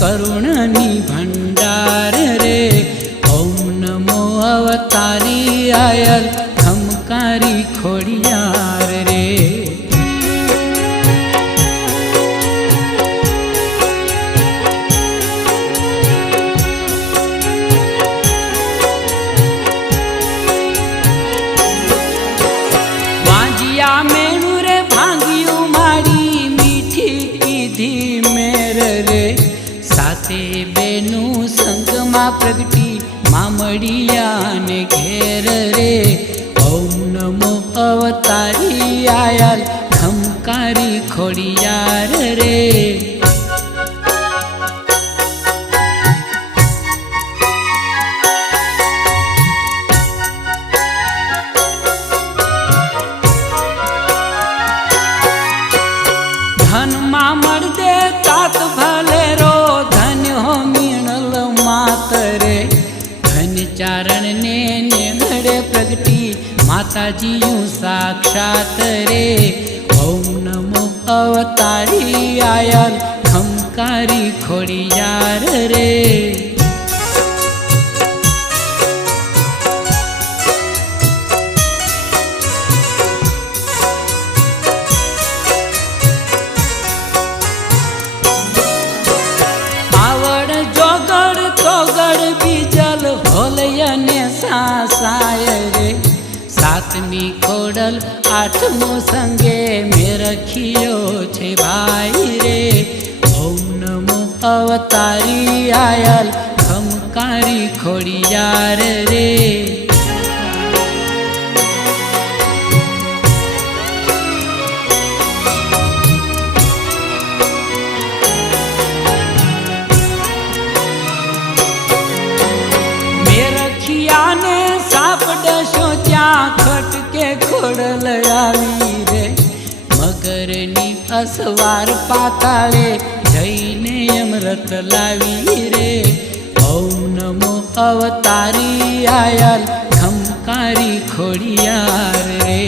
લેતી સાથે બેનું સંગમાં પ્રગટી મામડિયાને ઘેર રે. ઓમ નમો અવતારી આયાલ ખમકારી ખોડિયાર રે. પ્રગટી માતાજીયું સાક્ષાત રે. ઓમ નમો અવતારી આયલ ખમકારી ખોડિયાર રે. સાતમી ખોડલ આઠમો સંગે મેં રખિયો છે ભાઈ રે. ઓમ નમો અવતારી આયલ ખમકારી ખોડિયાર રે. અસવાર પાતાળે જઈને અમૃત લાવી રે. ઓમ નમો અવતારી આયલ ખમકારી ખોડિયાર રે.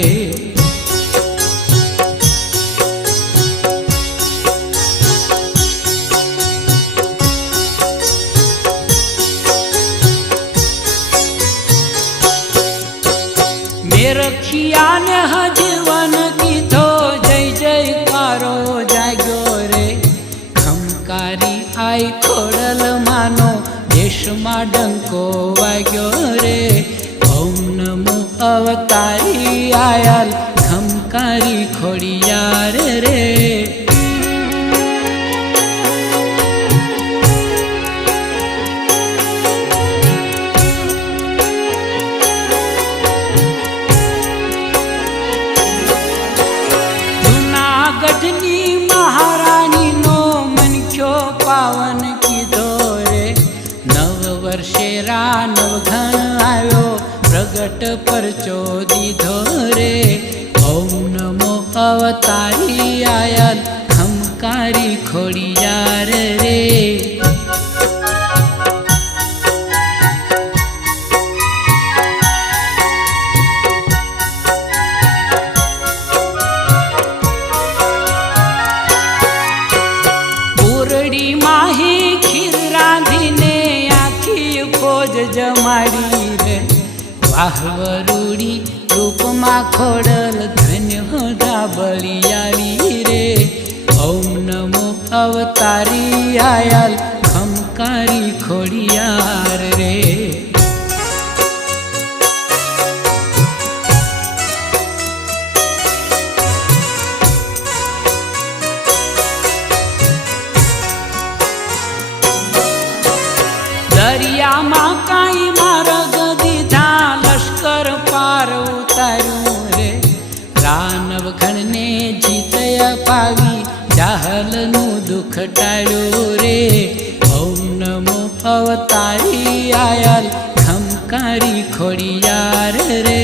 મેરખિયાને હજીવન દેશમાં ડંકો વાગ્યો રે? ઓમ નમો અવતારી આયાલ અવતારી આયલ ખમકારી ખોડિયાર રે. જમાડી રે. વાહવરૂડી રૂપમાં ખોડલ ધન્ય હોદા રે. ઓમ નમો અવતારી આયાલ ખમકારી ખોડિયાર રે. દરિયામાં અવતારી આયલ ખમકારી ખોડિયાર રે.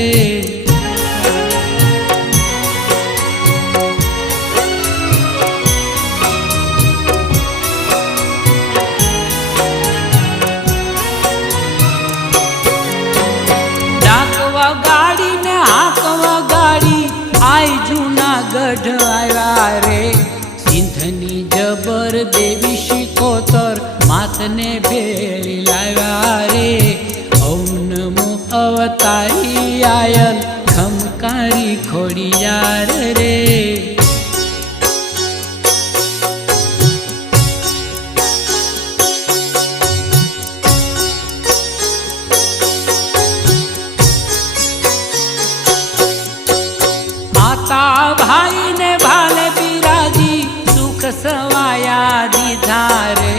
ડાક ગાડી આઈ જૂનાગઢ આવ્યા રે. સિંધની જબર દેવી શિકોતર માથને ભેળી આયલ ખમકારી ખોડિયાર રે. માતા ભાઈને ભાલે બિરાજી, સુખ સવાયા દીધા રે.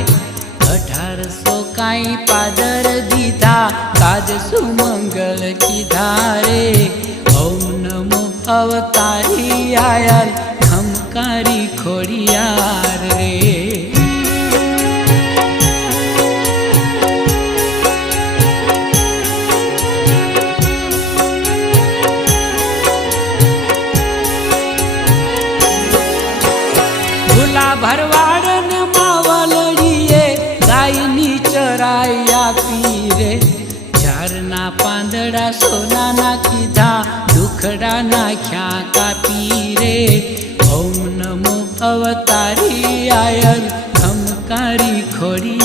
અઢારસો કાંઈ પાદર દીધા કાજ સુમંગલ કીધા રે ઓમ નમો અવતારી આયાર ખમકારી ખોડિયાર રે. ઝાડના પાંદડા સોનાના કીધા દુખડા નાખ્યા કાપી રે. ઓમ નમો અવતારી આયલ ખમકારી ખોડિયાર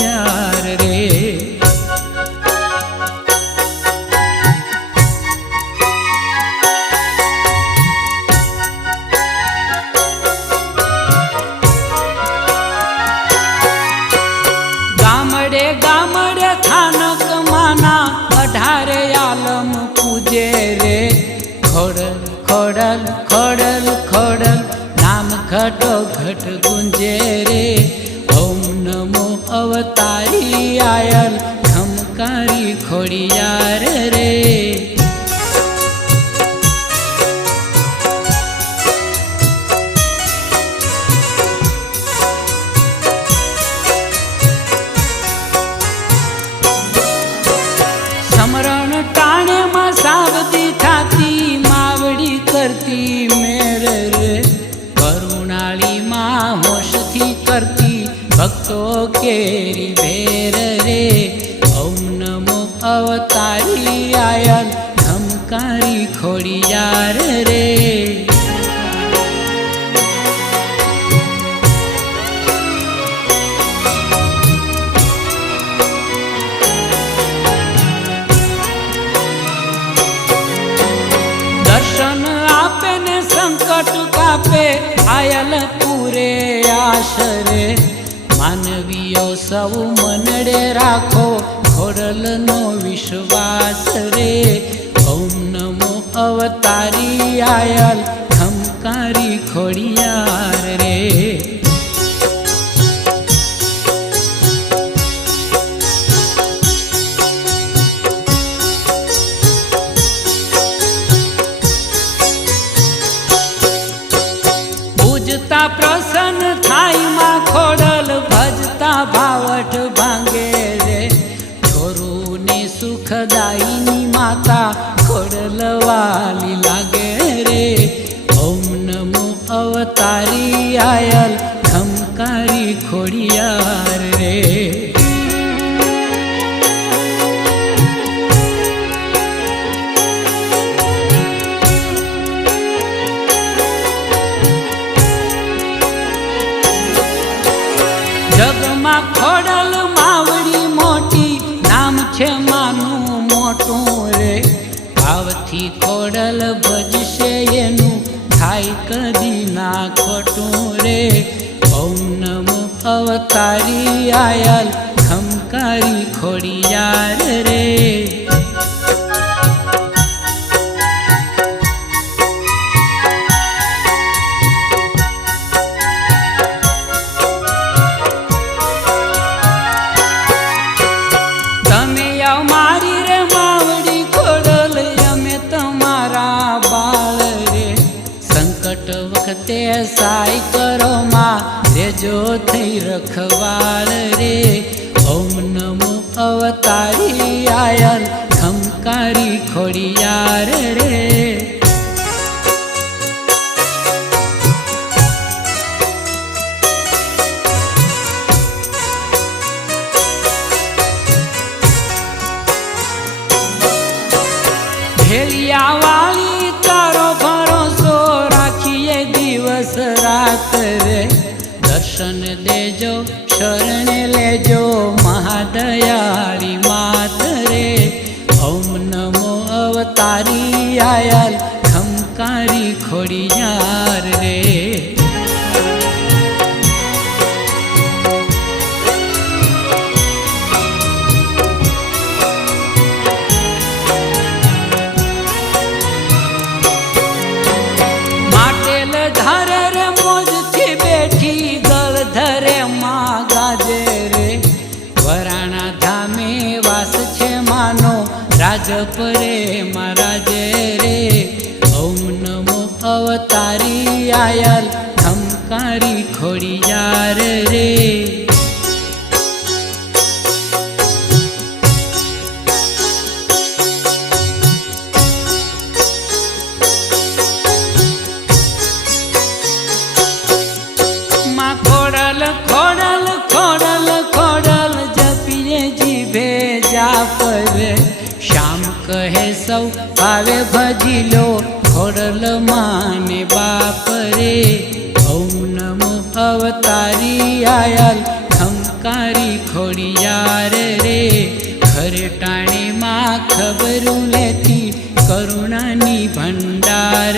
નામ ઘટો ઘટ ગુંજે રે. ઓમ નમો અવતારી આયલ ખમકારી ખોડિયાર હોશથી કરતી. ભક્તો કેરી ભેર રે. ઓમ નમો અવતારી આયન ધમકારી ખોડી યાર રે. દર્શન આપે ને સંકટ કાપે. આયલ પૂરે આશરે માનવીઓ સૌ મનડે રાખો, ખોડલનો વિશ્વાસ રે. ઓમ નમો અવતારી આયલ ખમકારી ખોડિયાર વાલી લાગે રે. ઓમ નમો અવતારી આયલ ખમકારી ખોડિયાર રે. જગમાં ખોડલ માવડી મોટી, નામ છે માનું મોટું રે. ભાવથી ખોડલ ભજશે એનું. થાય કદી ના ખોટું રે. ઓમ નમો અવતારી આયલ. ખમકારી ખોડિયાર રે. રખવાળ રે ઓમ નમો અવતારી આયલ ખંકારી ખોડિયાર રે ભેળિયા વાળી તારો ભરોસો રાખીએ દિવસ રાત રે દર્શન દેજો શરણ લેજો મહાદયાળી માત રે. ઓમ નમો અવતારી આયાલ ખમકારી ખોડિયાર પરે મહારાજે રે ઓમ નમો અવતારી આયલ ખમકારી ખોડિયાર રે. માં ખોડલ ખોડલ ખોડલ જપીએ જીભે રે સૌ આવે ભજી લો ખોડલ માને બાપ રે. ઓમ નમો અવતારી આયલ ખમકારી ખોડિયાર રે. ખરે ટાણે માં ખબરું લેતી, કરુણાની ભંડાર